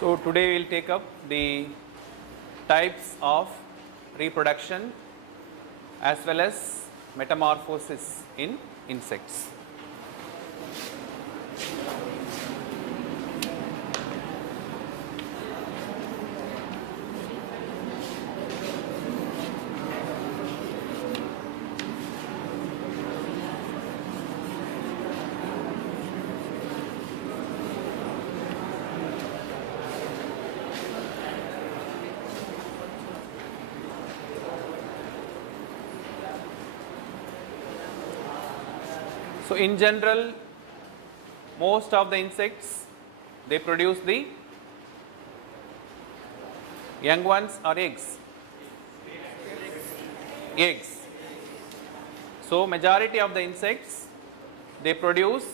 So today we will take up the types of reproduction as well as metamorphosis in insects. So in general, most of the insects, they produce the young ones or eggs? Eggs. So majority of the insects, they produce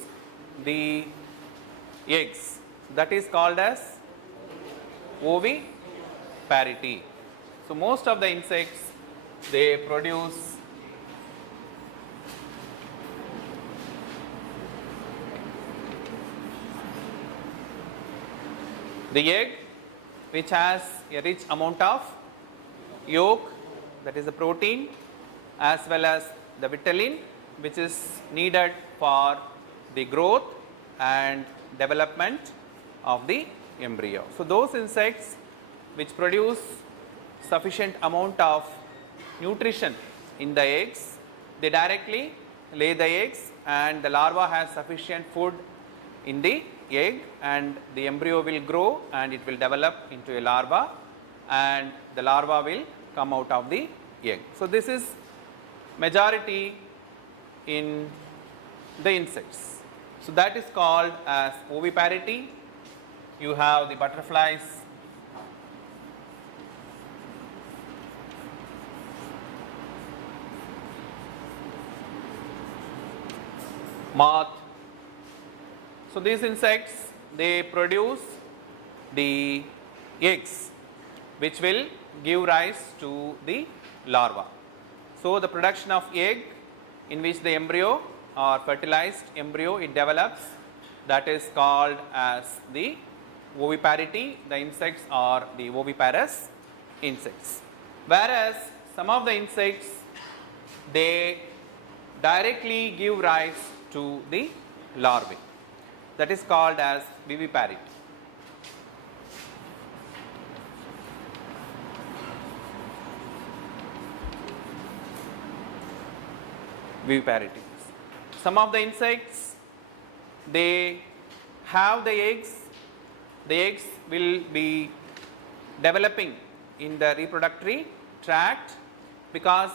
the eggs. That is called as oviparity. So most of the insects, they produce the egg, which has a rich amount of yolk, that is the protein, as well as the vitelline, which is needed for the growth and development of the embryo. So those insects which produce sufficient amount of nutrition in the eggs, they directly lay the eggs and the larva has sufficient food in the egg and the embryo will grow and it will develop into a larva and the larva will come out of the egg. So this is majority in the insects. So that is called as oviparity. You have the butterflies, moth. So these insects, they produce the eggs which will give rise to the larva. So the production of egg in which the embryo or fertilized embryo it develops, that is called as the oviparity. The insects are the oviparous insects. Whereas some of the insects, they directly give rise to the larvae. That is called as viviparity. Viviparity. Some of the insects, they have the eggs. The eggs will be developing in the reproductory tract because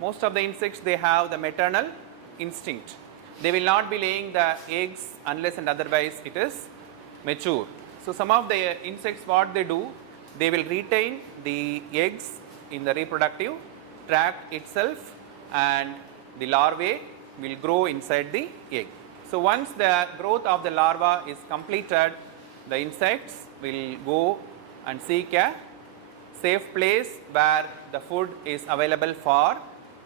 most of the insects, they have the maternal instinct. They will not be laying the eggs unless and otherwise it is mature. So some of the insects, what they do, they will retain the eggs in the reproductive tract itself and the larvae will grow inside the egg. So once the growth of the larva is completed, the insects will go and seek a safe place where the food is available for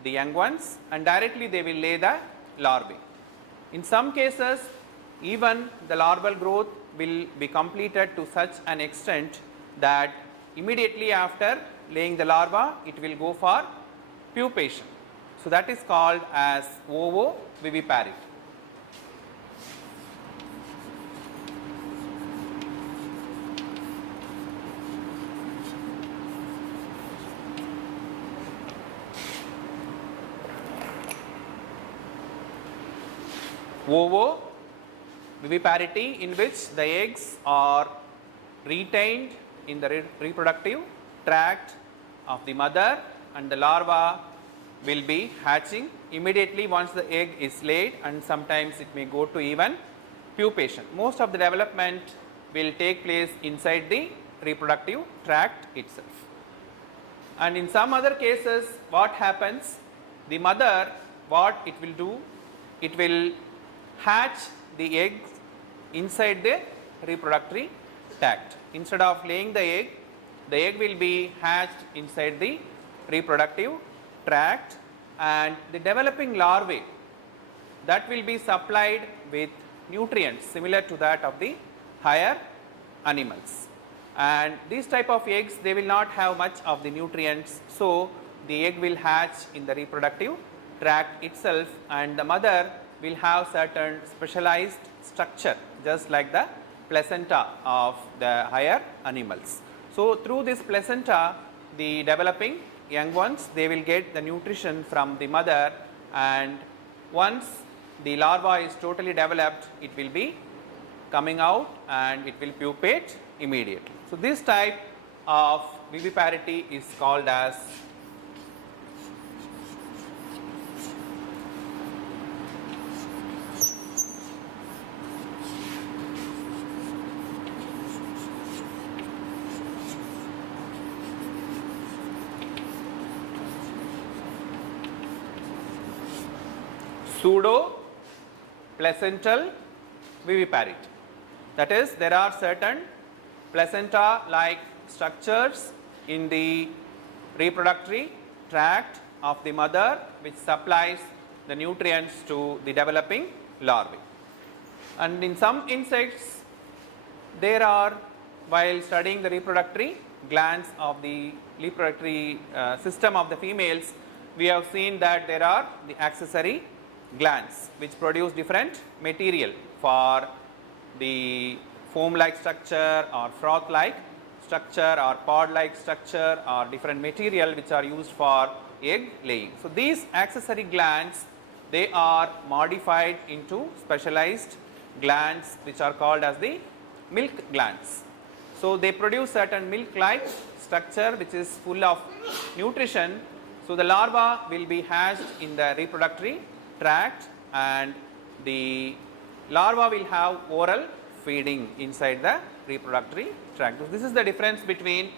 the young ones and directly they will lay the larvae. In some cases, even the larval growth will be completed to such an extent that immediately after laying the larva, it will go for pupation. So that is called as ovoviviparity. Ovoviviparity, in which the eggs are retained in the reproductive tract of the mother and the larva will be hatching immediately once the egg is laid and sometimes it may go to even pupation. Most of the development will take place inside the reproductive tract itself. And in some other cases, what happens, the mother, what it will do, it will hatch the eggs inside the reproductory tract. Instead of laying the egg will be hatched inside the reproductive tract and the developing larvae, that will be supplied with nutrients similar to that of the higher animals. and these type of eggs, they will not have much of the nutrients, so the egg will hatch in the reproductive tract itself, and the mother will have certain specialized structure just like the placenta of the higher animals. So through this placenta, the developing young ones, they will get the nutrition from the mother, and once the larva is totally developed, it will be coming out and it will pupate immediately. So this type of viviparity is called as pseudo placental viviparity. That is, there are certain placenta like structures in the reproductory tract of the mother which supplies the nutrients to the developing larvae. And in some insects, there are, while studying the reproductory glands of the reproductory system of the females, we have seen that there are the accessory glands which produce different material for the foam like structure or froth like structure or pod like structure or different material which are used for egg laying. So these accessory glands, they are modified into specialized glands which are called as the milk glands. So they produce certain milk like structure which is full of nutrition. So the larva will be hatched in the reproductory tract, and the larva will have oral feeding inside the reproductory tract. So this is the difference between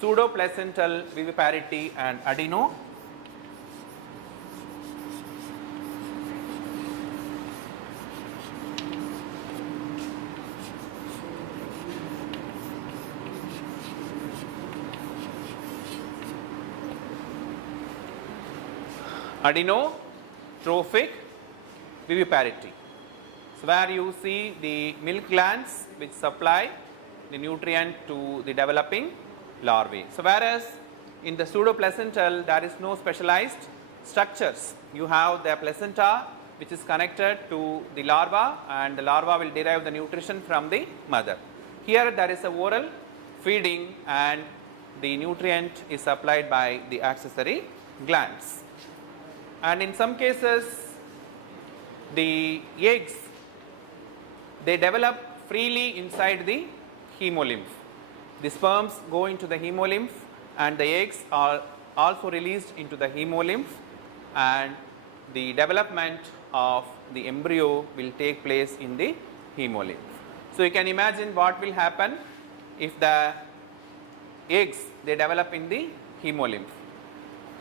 pseudoplacental viviparity and adenotrophic viviparity. So where you see the milk glands which supply the nutrient to the developing larvae. So whereas in the pseudoplacental, there is no specialized structures. You have the placenta which is connected to the larva, and the larva will derive the nutrition from the mother. Here there is a oral feeding and the nutrient is supplied by the accessory glands. And in some cases, the eggs, they develop freely inside the hemolymph. The sperms go into the hemolymph and the eggs are also released into the hemolymph, and the development of the embryo will take place in the hemolymph. So you can imagine what will happen if the eggs, they develop in the hemolymph.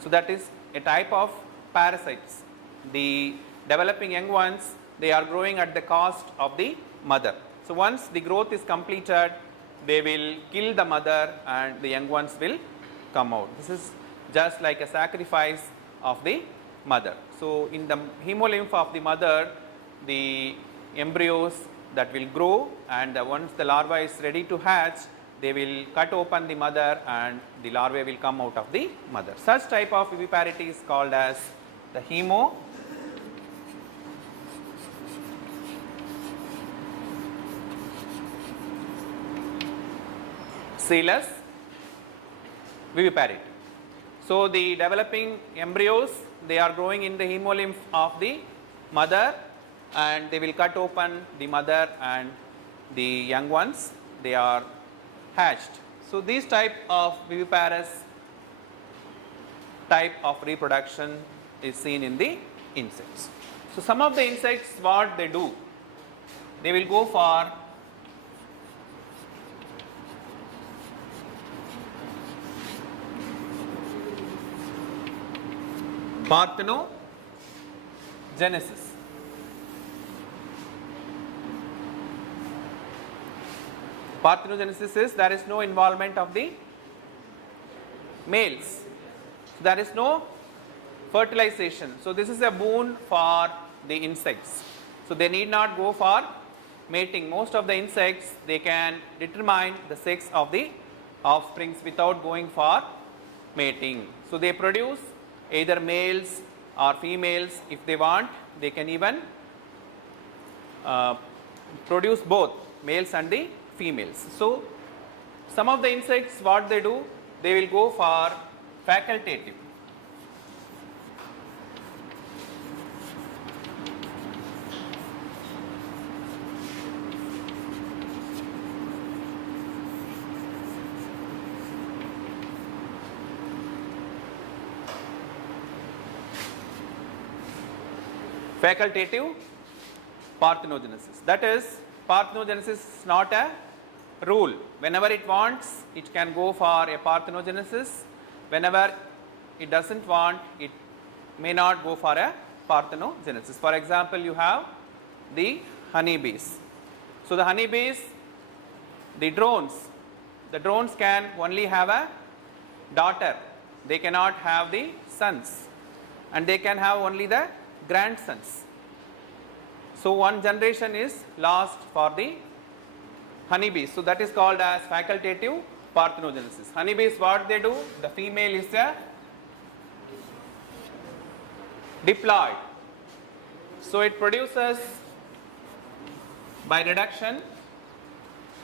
So that is a type of parasites. The developing young ones, they are growing at the cost of the mother. So once the growth is completed, they will kill the mother and the young ones will come out. This is just like a sacrifice of the mother. So in the hemolymph of the mother, the embryos that will grow, and once the larva is ready to hatch, they will cut open the mother and the larvae will come out of the mother. Such type of viviparity is called as the hemocoelous viviparity. So the developing embryos, they are growing in the hemolymph of the mother, and they will cut open the mother and the young ones, they are hatched. So this type of viviparous type of reproduction is seen in the insects. So some of the insects, what they do, they will go for parthenogenesis. Parthenogenesis is, there is no involvement of the males. There is no fertilization. So this is a boon for the insects. So they need not go for mating. Most of the insects, they can determine the sex of the offsprings without going for mating. So they produce either males or females. If they want, they can even produce both males and the females. So some of the insects, what they do, they will go for facultative. Facultative parthenogenesis. That is, parthenogenesis is not a rule. Whenever it wants, it can go for a parthenogenesis. Whenever it doesn't want, it may not go for a parthenogenesis. For example, you have the honeybees. So the honeybees, the drones can only have a daughter. They cannot have the sons, and they can have only the grandsons. So one generation is lost for the honeybees. So that is called as facultative parthenogenesis. Honeybees, what they do? The female is a diploid. So it produces by reduction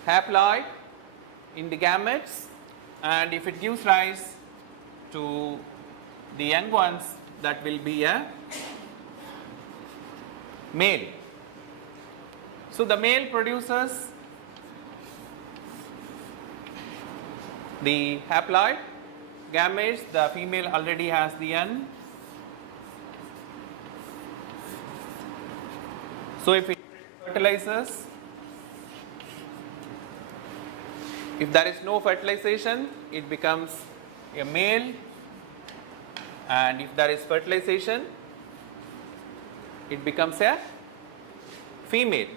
haploid in the gametes, and if it gives rise to the young ones, that will be a male. So the male produces the haploid gametes, the female already has the young. So if it fertilizes, if there is no fertilization, it becomes a male, and if there is fertilization, it becomes a female.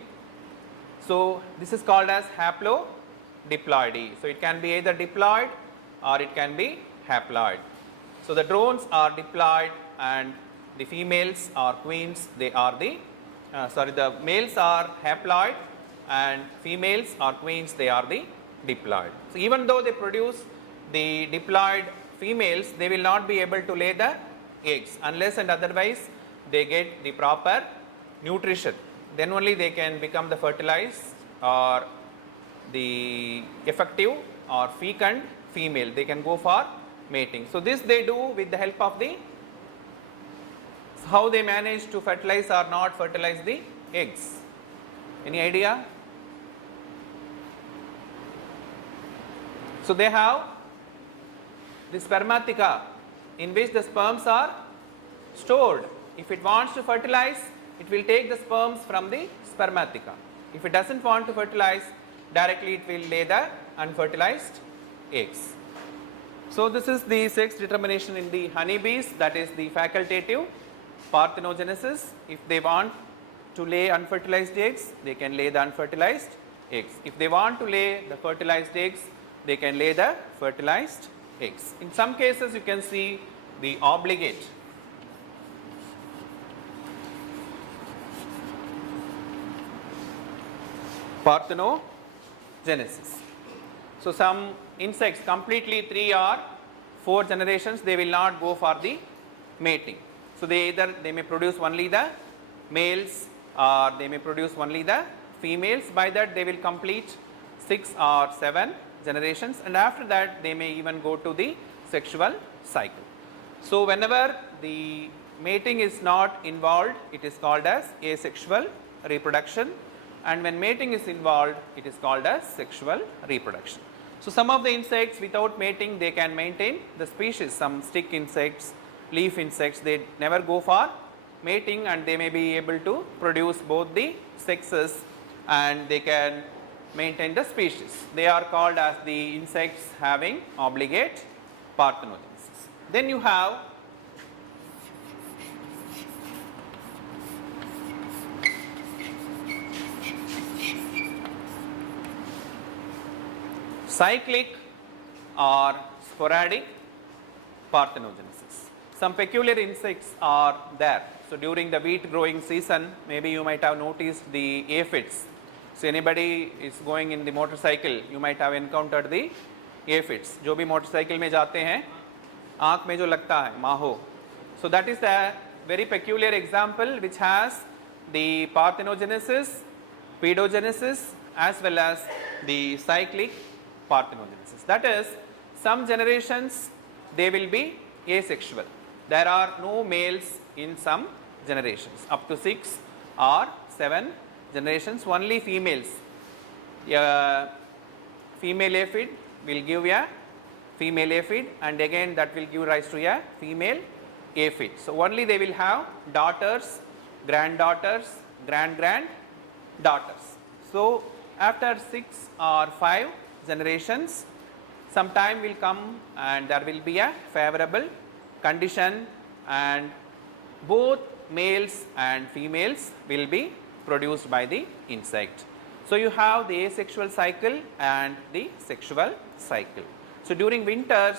So this is called as haplodiploidy. So it can be either diploid or it can be haploid. So the drones are diploid and the females are queens. They are the the males are haploid and females are queens. They are the diploid. So even though they produce the diploid females, they will not be able to lay the eggs unless and otherwise they get the proper nutrition. Then only they can become the fertilized or the effective or fecund female. They can go for mating. So this they do with the help of the, how they manage to fertilize or not fertilize the eggs. Any idea? So they have the spermatheca in which the sperms are stored. If it wants to fertilize, it will take the sperms from the spermatheca. If it doesn't want to fertilize, directly it will lay the unfertilized eggs. So this is the sex determination in the honeybees, that is the facultative parthenogenesis. If they want to lay unfertilized eggs, they can lay the unfertilized eggs. If they want to lay the fertilized eggs, they can lay the fertilized eggs. In some cases you can see the obligate. Parthenogenesis. So some insects completely 3 or 4 generations they will not go for the mating. So they may produce only the males or they may produce only the females. By that they will complete 6 or 7 generations, and after that they may even go to the sexual cycle. So whenever the mating is not involved, it is called as asexual reproduction, and when mating is involved, it is called as sexual reproduction. So some of the insects without mating they can maintain the species. Some stick insects, leaf insects, they never go for mating and they may be able to produce both the sexes and they can maintain the species. They are called as the insects having obligate parthenogenesis. Then you have cyclic or sporadic parthenogenesis. Some peculiar insects are there. So during the wheat growing season, maybe you might have noticed the aphids. So anybody is going in the motorcycle, you might have encountered the aphids, जो भी motorcycle में जाते हैं आँख में जो लगता है माहो. So that is a very peculiar example which has the parthenogenesis, pedogenesis as well as the cyclic parthenogenesis. That is, some generations they will be asexual. There are no males in some generations, up to 6 or 7 generations, only females. A female aphid will give a female aphid, and again that will give rise to a female aphid. So only they will have daughters, granddaughters, grand-granddaughters. So after 6 or 5 generations, some time will come and there will be a favorable condition, and both males and females will be produced by the insect. So you have the asexual cycle and the sexual cycle. So during winters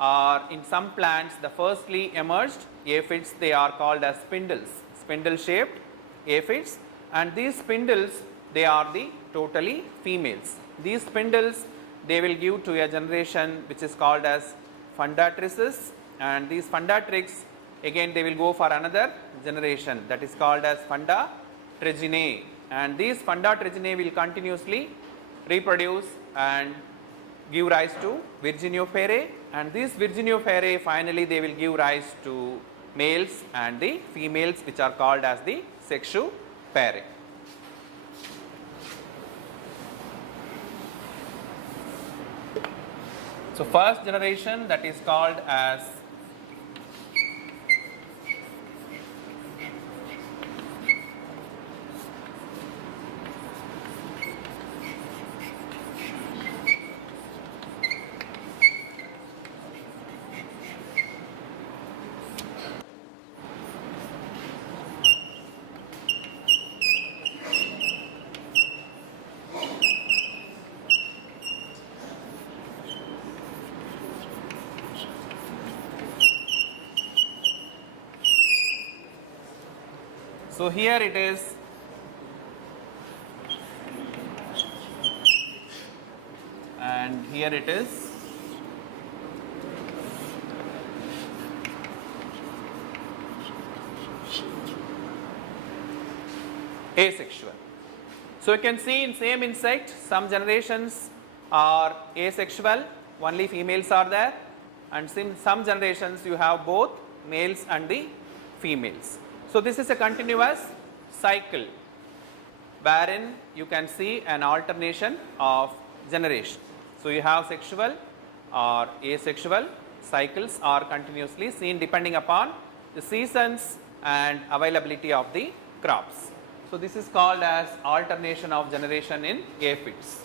or in some plants, the firstly emerged aphids, they are called as spindles, spindle shaped aphids, and these spindles they are the totally females. These spindles they will give to a generation which is called as fundatrices, and these fundatrix again they will go for another generation that is called as fundatriginae, and these fundatriginae will continuously reproduce and give rise to virginioperae, and these virginioperae finally they will give rise to males and the females which are called as the sexuperae. So first generation that is called as so here it is and here it is. Asexual. So you can see in same insect some generations are asexual, only females are there, and some generations you have both males and the females. So this is a continuous cycle wherein you can see an alternation of generation. So you have sexual or asexual cycles are continuously seen depending upon the seasons and availability of the crops. So this is called as alternation of generation in aphids.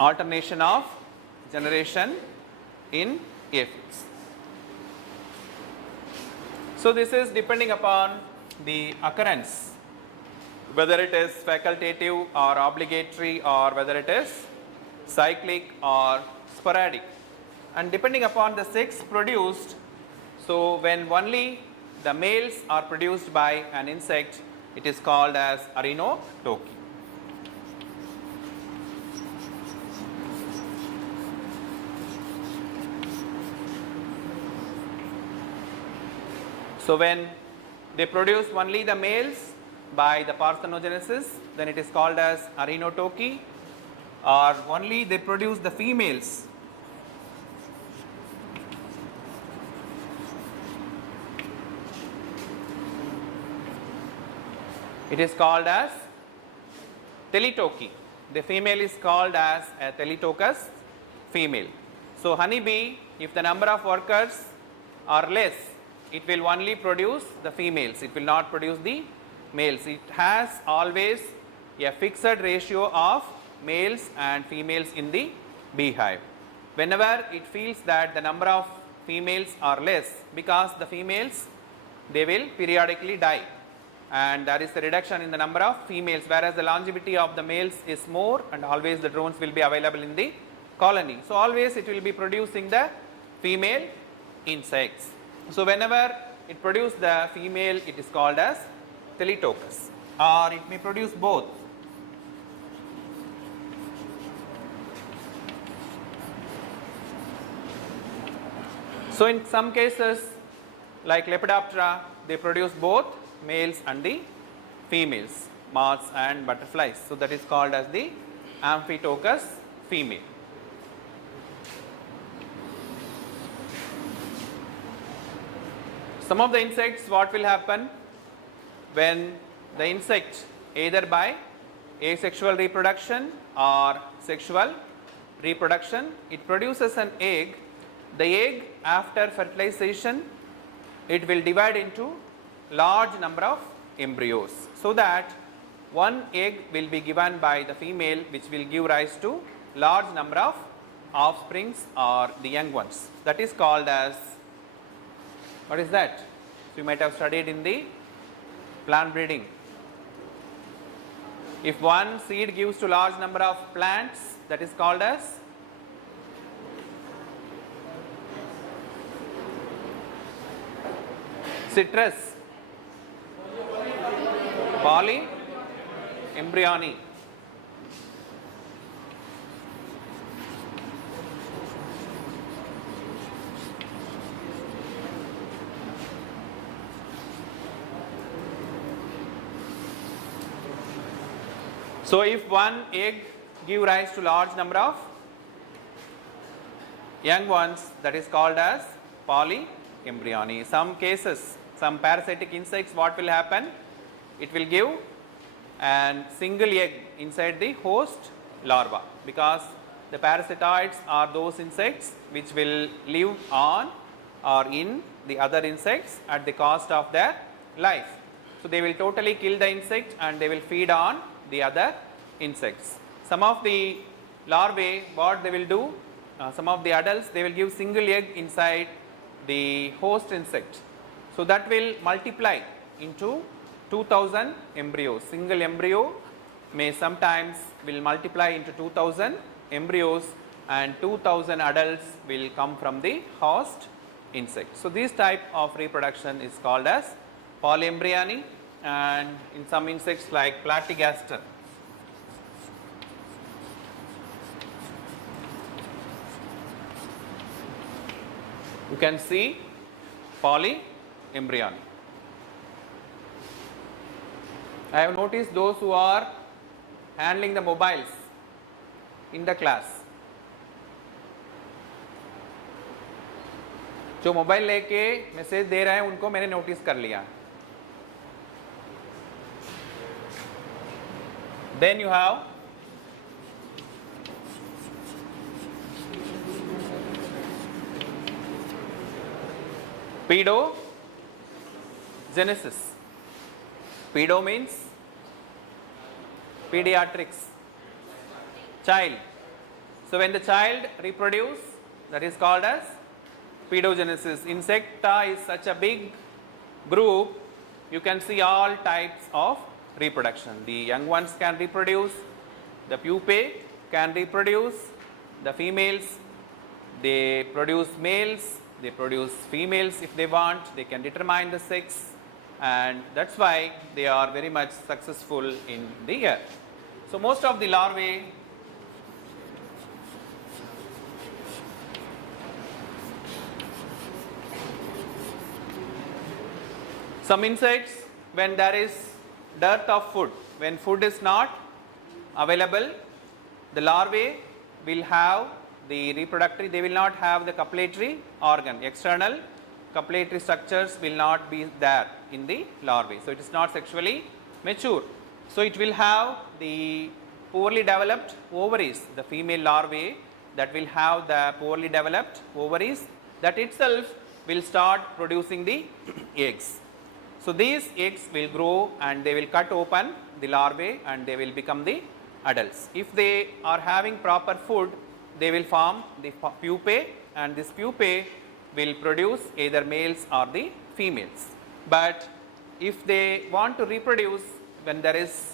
Alternation of generation in aphids. So this is depending upon the occurrence, whether it is facultative or obligatory or whether it is cyclic or sporadic, and depending upon the sex produced. So when only the males are produced by an insect, it is called as arenotoky. So when they produce only the males by the parthenogenesis, then it is called as arenotoky, or only they produce the females it is called as teletoky. The female is called as a teletochous female. So honeybee, if the number of workers are less, it will only produce the females, it will not produce the males. It has always a fixed ratio of males and females in the beehive. Whenever it feels that the number of females are less, because the females they will periodically die. and there is a reduction in the number of females, whereas the longevity of the males is more, and always the drones will be available in the colony. So always it will be producing the female insects. So whenever it produces the female, it is called as Thelytokous, or it may produce both. So in some cases, like Lepidoptera, they produce both males and the females, moths and butterflies. So that is called as the Amphitokous female. Some of the insects, what will happen when the insect, either by asexual reproduction or sexual reproduction, it produces an egg. The egg, after fertilization, it will divide into large number of embryos, so that one egg will be given by the female, which will give rise to large number of offsprings or the young ones. That is called as, what is that? So you might have studied in the plant breeding. If one seed gives to large number of plants, that is called as citrus, polyembryony. So if one egg give rise to large number of young ones, that is called as polyembryony. Some cases, some parasitic insects, what will happen? It will give a single egg inside the host larva, because the parasitoids are those insects which will live on or in the other insects at the cost of their life. So they will totally kill the insect and they will feed on the other insects. Some of the larvae, what they will do, some of the adults, they will give single egg inside the host insect. So that will multiply into 2000 embryos. Single embryo may sometimes will multiply into 2000 embryos, and 2000 adults will come from the host insect. So this type of reproduction is called as polyembryony, and in some insects like Platygaster, you can see polyembryony. I have noticed those who are handling the mobiles in the class, जो mobile लेके message दे रहे हैं उनको मैंने notice कर लिया. Then you have pedogenesis. Pedo means pediatrics, child. So when the child reproduce, that is called as pedogenesis. Insecta is such a big group, you can see all types of reproduction. The young ones can reproduce, the pupae can reproduce, the females, they produce males, they produce females if they want, they can determine the sex, and that's why they are very much successful in the year. So most of the larvae some insects, when there is dearth of food, when food is not available, the larvae will have the reproductory, they will not have the copulatory organ. External copulatory structures will not be there in the larvae. So it is not sexually mature. So it will have the poorly developed ovaries, the female larvae that will have the poorly developed ovaries, that itself will start producing the eggs. So these eggs will grow and they will cut open the larvae and they will become the adults. If they are having proper food, they will form the pupae, and this pupae will produce either males or the females. But if they want to reproduce when there is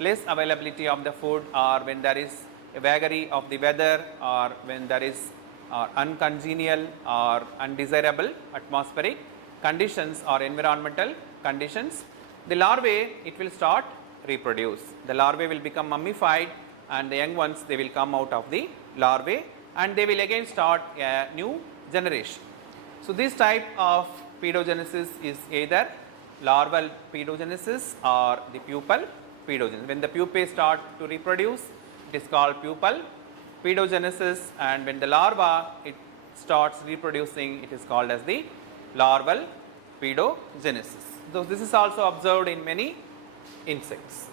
less availability of the food, or when there is a vagary of the weather, or when there is uncongenial or undesirable atmospheric conditions or environmental conditions, the larvae, it will start reproduce. The larvae will become mummified, and the young ones, they will come out of the larvae, and they will again start a new generation. So this type of pedogenesis is either larval pedogenesis or the pupal pedogenesis. When the pupae start to reproduce, it is called pupal pedogenesis, and when the larva, it starts reproducing, it is called as the larval pedogenesis. So this is also observed in many insects.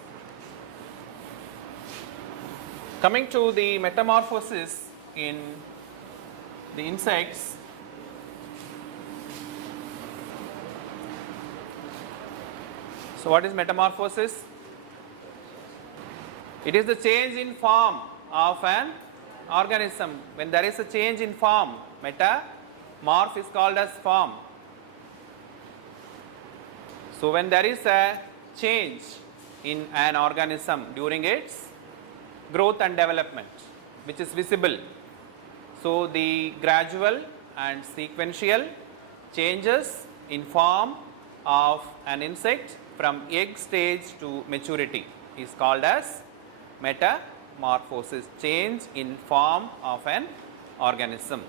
Coming to the metamorphosis in the insects, so what is metamorphosis? It is the change in form of an organism. When there is a change in form, metamorph is called as form. So when there is a change in an organism during its growth and development, which is visible, so the gradual and sequential changes in form of an insect from egg stage to maturity is called as metamorphosis, change in form of an organism.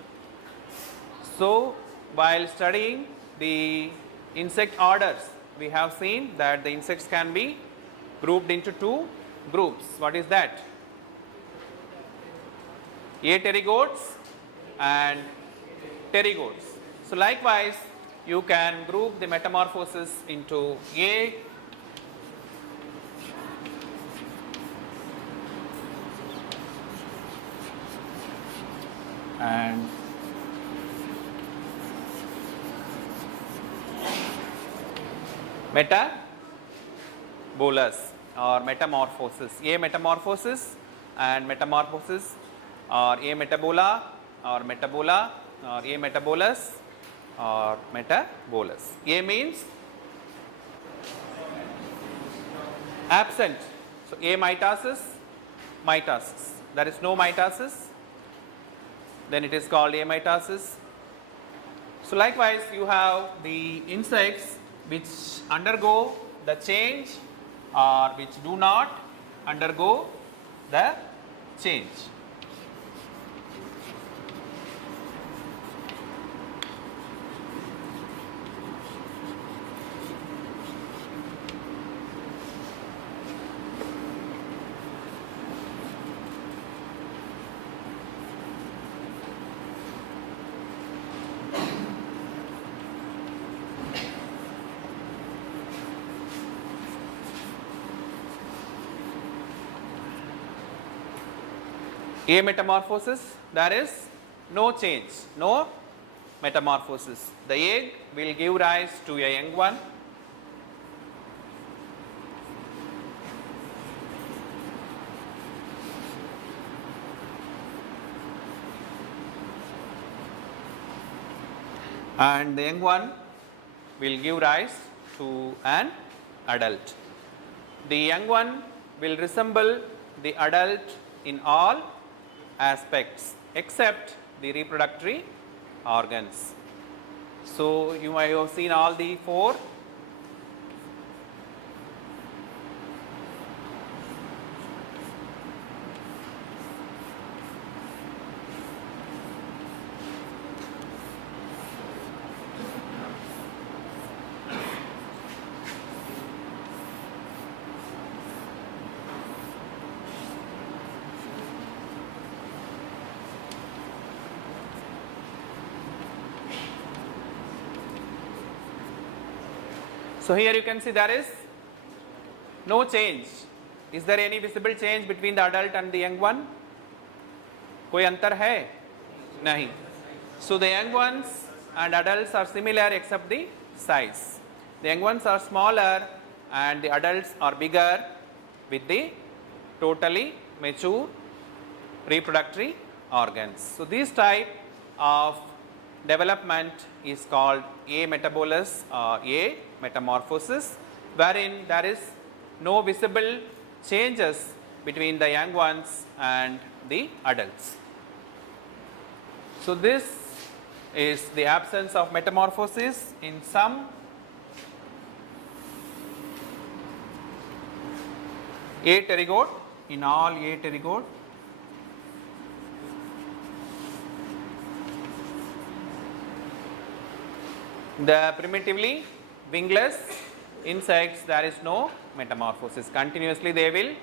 So while studying the insect orders, we have seen that the insects can be grouped into two groups. What is that? Apterygotes and pterygotes. So likewise, you can group the metamorphosis into A and metabolous or metamorphosis. A metamorphosis and metamorphosis, or A metabola or metabola, or A metabolus or metabolus. A means absent. So A mitosis, mitosis. There is no mitosis, then it is called amitosis. So likewise, you have the insects which undergo the change or which do not undergo the change. A metamorphosis, there is no change, no metamorphosis. The egg will give rise to a young one. And the young one will give rise to an adult. The young one will resemble the adult in all aspects except the reproductory organs. So you might have seen all the four. So here you can see there is no change. Is there any visible change between the adult and the young one? कोई अंतर है? नहीं. So the young ones and adults are similar except the size. The young ones are smaller and the adults are bigger with the totally mature reproductory organs. So these type of development is called ametabolous or A metamorphosis, wherein there is no visible changes between the young ones and the adults. So this is the absence of metamorphosis in some apterygote, in all apterygote. The primitively wingless insects, there is no metamorphosis. Continuously they will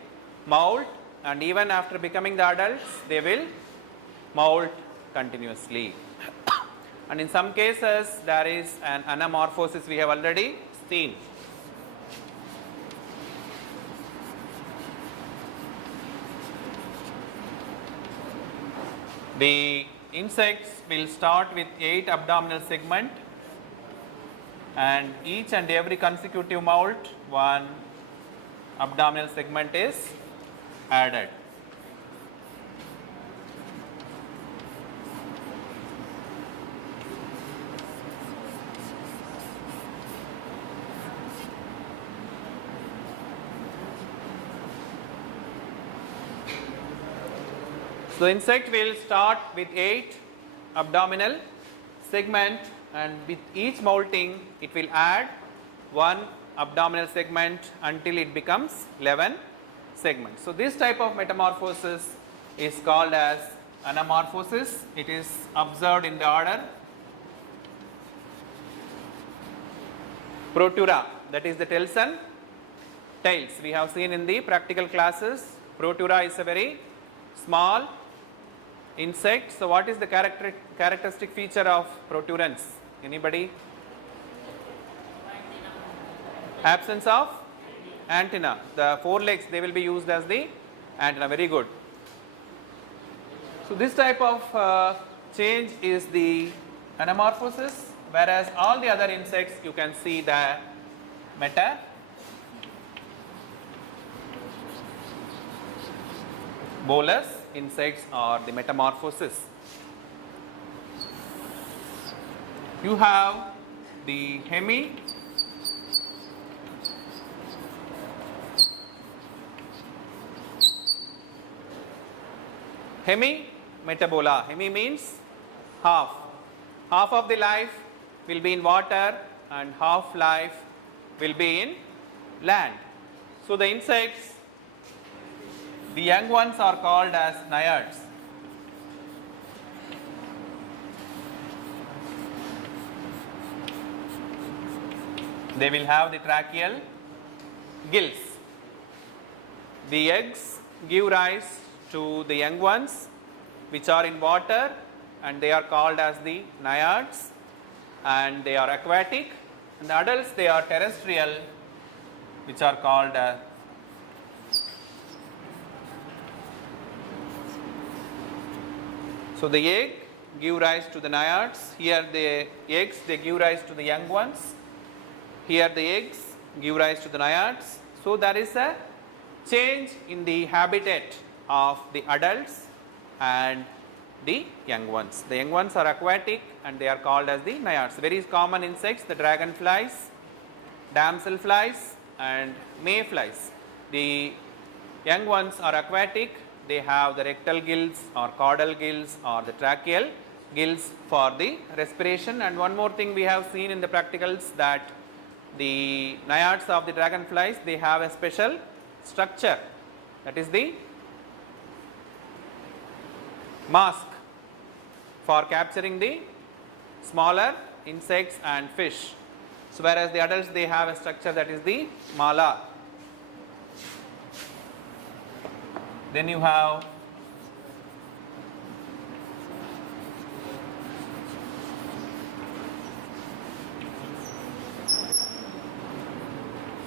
molt, and even after becoming the adults they will molt continuously. And in some cases there is an anamorphosis, we have already seen. The insects will start with 8 abdominal segments, and each and every consecutive molt, one abdominal segment is added. So the insect will start with 8 abdominal segment, and with each molting it will add one abdominal segment until it becomes 11 segments. So this type of metamorphosis is called as anamorphosis. It is observed in the order Protura, that is the tails and tails. We have seen in the practical classes, Protura is a very small insect. So what is the characteristic feature of protuberance? Anybody? Absence of antenna. The forelegs, they will be used as the antenna. Very good. So this type of change is the anamorphosis, whereas all the other insects you can see the metabolous insects or the metamorphosis. You have the hemimetabola. Hemi means half. Half of the life will be in water and half life will be in land. So the insects, the young ones are called as naiads. They will have the tracheal gills. The eggs give rise to the young ones which are in water, and they are called as the naiads, and they are aquatic, and the adults, they are terrestrial, which are called so the egg give rise to the naiads. Here the eggs, they give rise to the young ones. Here the eggs give rise to the naiads. So there is a change in the habitat of the adults and the young ones. The young ones are aquatic and they are called as the naiads. Very common insects, the dragonflies, damselflies and mayflies. The young ones are aquatic. They have the rectal gills or caudal gills or the tracheal gills for the respiration. And one more thing we have seen in the practicals, that the naiads of the dragonflies, they have a special structure, that is the mask for capturing the smaller insects and fish. So whereas the adults, they have a structure that is the mala. Then you have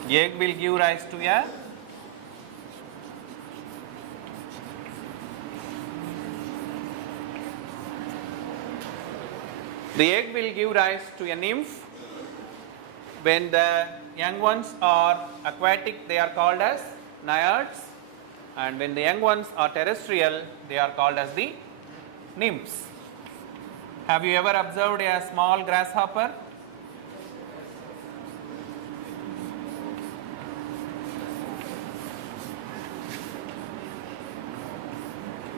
egg will give rise to a nymph. When the young ones are aquatic, they are called as naiads, and when the young ones are terrestrial, they are called as the nymphs. Have you ever observed a small grasshopper?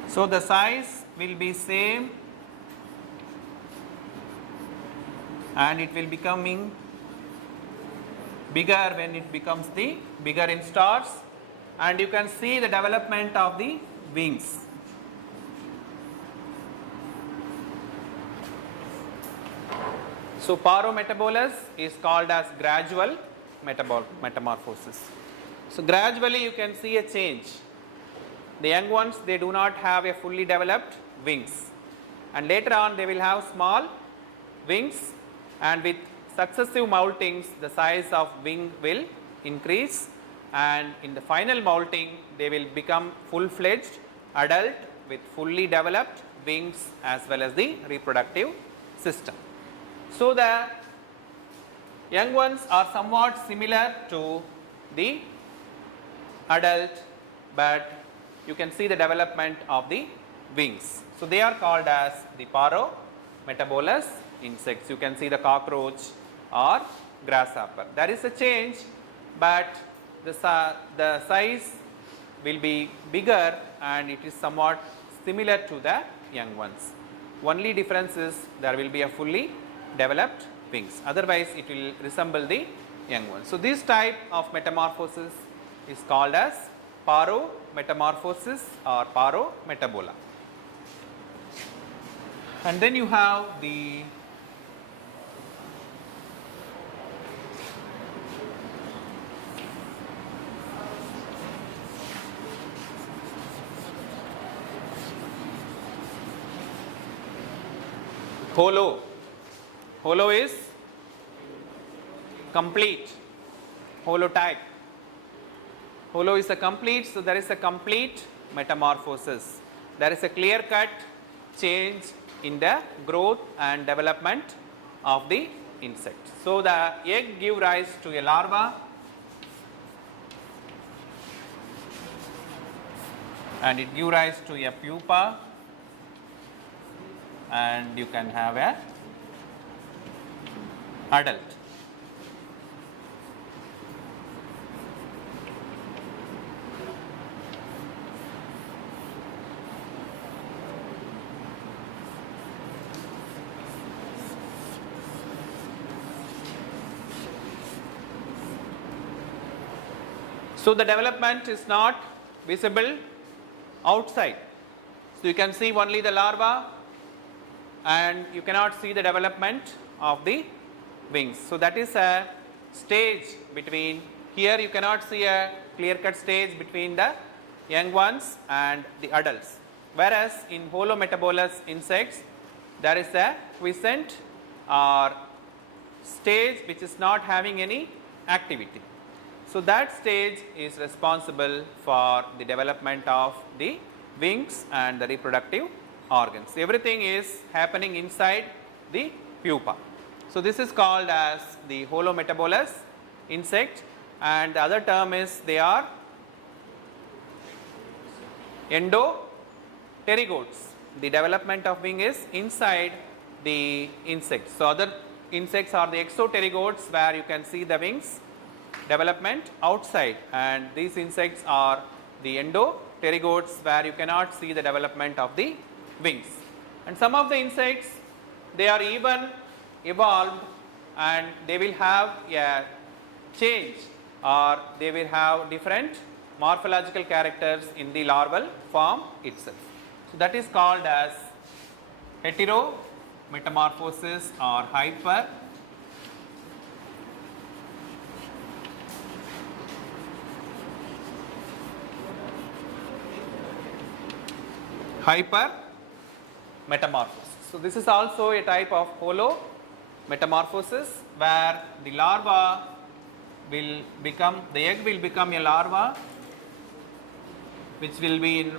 So the size will be same and it will becoming bigger when it becomes the bigger instars, and you can see the development of the wings. So parometabolous is called as gradual metamorphosis. So gradually you can see a change. The young ones, they do not have a fully developed wings, and later on they will have small wings, and with successive moultings the size of wing will increase, and in the final moulting they will become full-fledged adult with fully developed wings as well as the reproductive system. So the young ones are somewhat similar to the adult, but you can see the development of the wings. So they are called as the parometabolous insects. You can see the cockroach or grasshopper. There is a change, but the size will be bigger and it is somewhat similar to the young ones. Only difference is there will be a fully developed wings. Otherwise, it will resemble the young ones. So this type of metamorphosis is called as parometamorphosis or parometabola. And then you have the holo. Holo is complete, holotype. Holo is a complete, so there is a complete metamorphosis. There is a clear-cut change in the growth and development of the insect. So the egg give rise to a larva, and it give rise to a pupa, and you can have a adult. So the development is not visible outside. So you can see only the larva and you cannot see the development of the wings. So that is a stage between, here you cannot see a clear-cut stage between the young ones and the adults. Whereas in holometabolous insects, there is a quiescent or stage which is not having any activity. So that stage is responsible for the development of the wings and the reproductive organs. Everything is happening inside the pupa. So this is called as the holometabolous insect, and the other term is they are endopterygotes. The development of wing is inside the insect. So other insects are the exopterygotes, where you can see the wings development outside, and these insects are the endopterygotes, where you cannot see the development of the wings. And some of the insects, they are even evolved and they will have a change, or they will have different morphological characters in the larval form itself. So that is called as hetero metamorphosis or hyper metamorphosis. So this is also a type of holo metamorphosis, where the larva will become, the egg will become a larva which will be in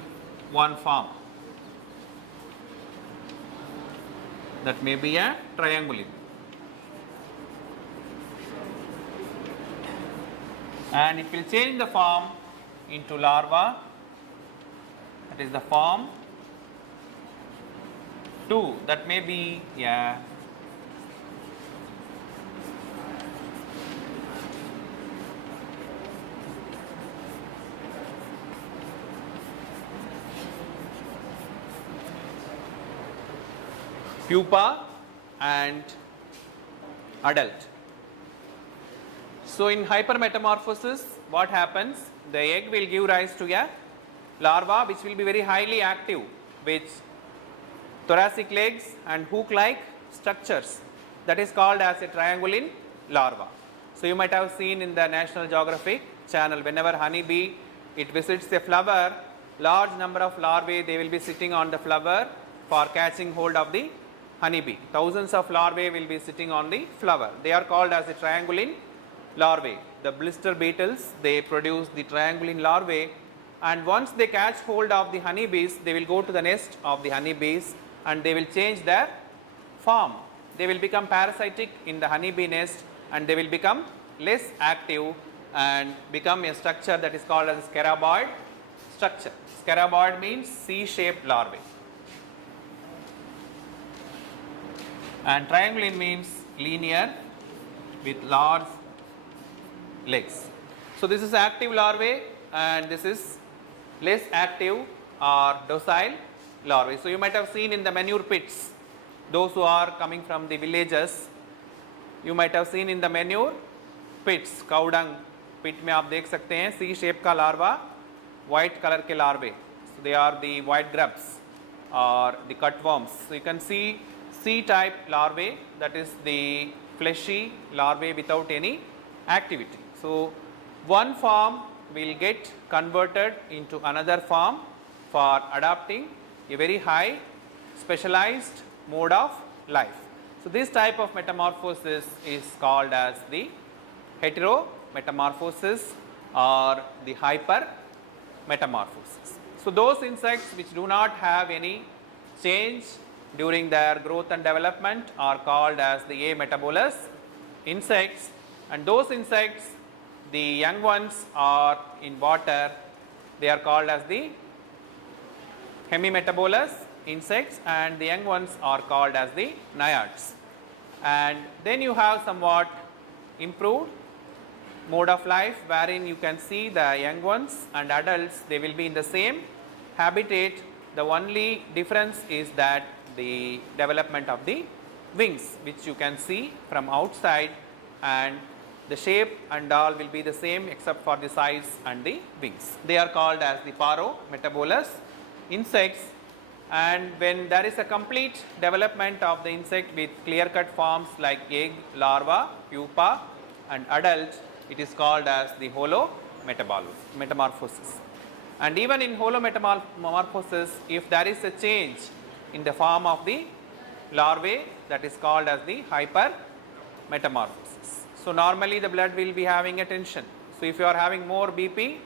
one form. That may be a triangulum. And it will change the form into larva, that is the form 2, that may be, yeah, pupa and adult. So in hypermetamorphosis, what happens? The egg will give rise to a larva which will be very highly active with thoracic legs and hook-like structures. That is called as a triangulin larva. So you might have seen in the National Geographic channel, whenever honeybee it visits a flower, large number of larvae, they will be sitting on the flower for catching hold of the honeybee. Thousands of larvae will be sitting on the flower. They are called as the triangulin larvae. The blister beetles, they produce the triangulin larvae, and once they catch hold of the honeybees, they will go to the nest of the honeybees and they will change their form. They will become parasitic in the honeybee nest and they will become less active and become a structure that is called as scaraboid structure. Scaraboid means C-shaped larvae. And triangulin means linear with large legs. So this is active larvae and this is less active or docile larvae. So you might have seen in the manure pits, those who are coming from the villages, you might have seen in the manure pits, cow dung pit में आप देख सकते हैं C shape का larva, white color के larvae. So they are the white grubs or the cutworms. So you can see C type larvae, that is the fleshy larvae without any activity. So one form will get converted into another form for adopting a very high specialized mode of life. So this type of metamorphosis is called as the hetero metamorphosis or the hyper metamorphosis. So those insects which do not have any change during their growth and development are called as the ametabolous insects, and those insects, the young ones are in water, they are called as the hemimetabolous insects, and the young ones are called as the naiads. And then you have somewhat improved mode of life wherein you can see the young ones and adults, they will be in the same habitat. The only difference is that the development of the wings, which you can see from outside, and the shape and all will be the same except for the size and the wings. They are called as the parometabolous insects, and when there is a complete development of the insect with clear cut forms like egg, larva, pupa and adult, it is called as the holometamorphosis. And even in holometamorphosis, if there is a change in the form of the larvae, that is called as the hypermetamorphosis. So normally the blood will be having a tension. So if you are having more BP,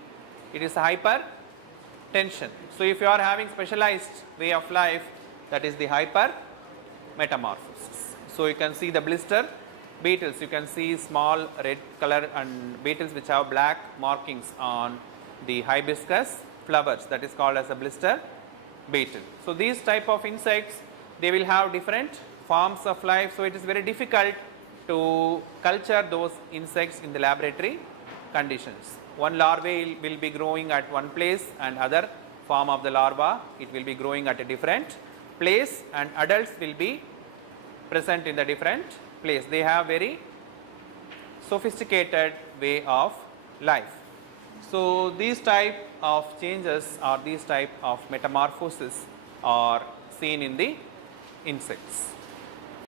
it is hypertension. So if you are having specialized way of life, that is the hypermetamorphosis. So you can see the blister beetles, you can see small red color and beetles which have black markings on the hibiscus flowers, that is called as a blister beetle. So these type of insects, they will have different forms of life. So it is very difficult to culture those insects in the laboratory conditions. One larvae will be growing at one place and other form of the larva, it will be growing at a different place, and adults will be present in the different place. They have very sophisticated way of life. So these type of changes or these type of metamorphosis are seen in the insects.